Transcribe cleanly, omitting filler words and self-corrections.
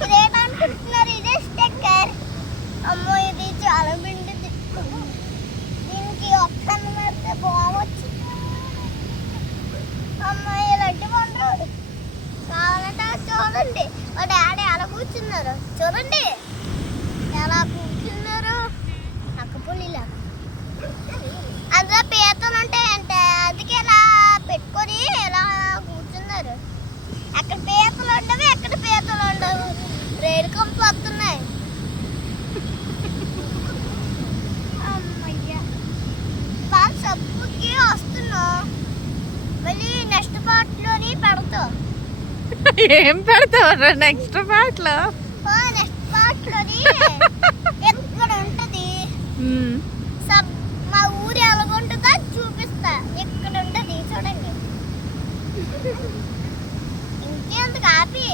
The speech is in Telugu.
గ్రేట్ అనుకుంటున్నారు. ఇదే స్టిక్కర్. అమ్మో ఇది చాలా బిండిది. దీనికి ఒక్కన పెడితే బాగొచ్చింది. అమ్మాయి లడ్డు పండు కావాలంటే చూడండి. మా డాడీ ఎలా కూర్చున్నారు చూడండి, ఎలా కూర్చున్నారు. నక్కపులిలా అందులో పీతలు ఉంటాయంటే అందుకే ఇలా పెట్టుకొని ఇలా కూర్చున్నారు. ఎక్కడ పీతలు ఉండవు, ఎక్కడ పీతలు ఉండవు. రేడు కంపు వస్తున్నాయి. అమ్మయ్య బాగా సబ్బుకి వస్తున్నావు. మళ్ళీ నెక్స్ట్ పార్ట్లోని పెడతావు. ఏం పెడతావు నెక్స్ట్ పార్ట్లో? నెక్స్ట్ పార్ట్లోని ఎక్కడ ఉంటుంది సబ్, మా ఊరు ఎలాగుంటుందో చూపిస్తా. ఇక్కడ ఉంటుంది చూడండి. ఇంకేందుకు ఆపి